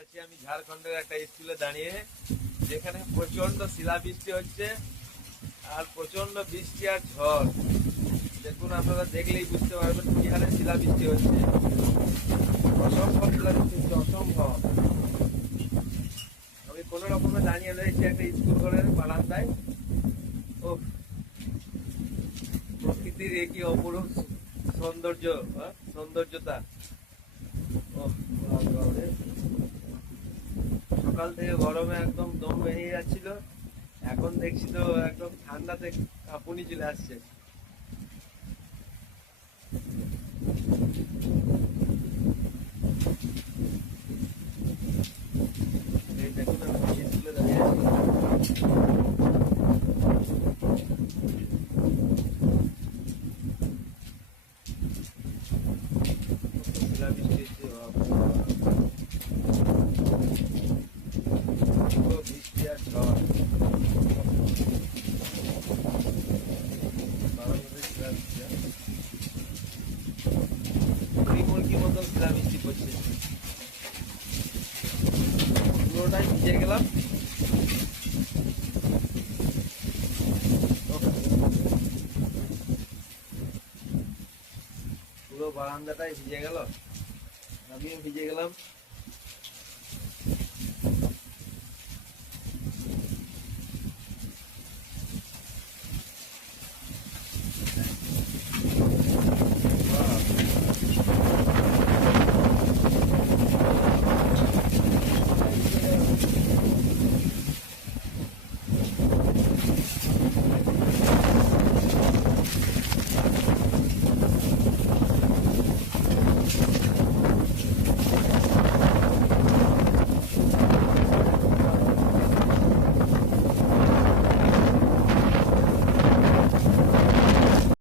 আছি আমি ঝাড়খণ্ডের একটা স্কুলে দাঁড়িয়ে, যেখানে প্রচন্ড শিলাবৃষ্টি হচ্ছে আর প্রচন্ড বৃষ্টি আর ঝড়। দেখুন, আপনারা দেখলেই বুঝতে পারবেন কি হারে শিলাবৃষ্টি হচ্ছে। অসম্ভব শিলাবৃষ্টি হচ্ছে, অসম্ভব। আমি কোন রকমে দাঁড়িয়ে রয়েছি একটা স্কুল ঘরের বারান্দায়। ও, প্রকৃতির একই অপরূপ সৌন্দর্য, সৌন্দর্যতা। ও, সকাল থেকে গরমে একদম দম বেরিয়ে যাচ্ছিল, এখন দেখছি তো একদম ঠান্ডাতে কাঁপুনি চলে আসছে। এই দেখুন, আমি স্কুলে দাঁড়িয়ে আছি। শিলাবৃষ্টি হচ্ছে, পুরো বৃষ্টি আর ঝড়। বারান্দাতে শিলাবৃষ্টি, মুড়কির মতো শিলাবৃষ্টি পড়ছে। পুরোটাই ভিজে গেলাম। পুরো বারান্দাটাই ভিজে গেল, আমিও ভিজে গেলাম।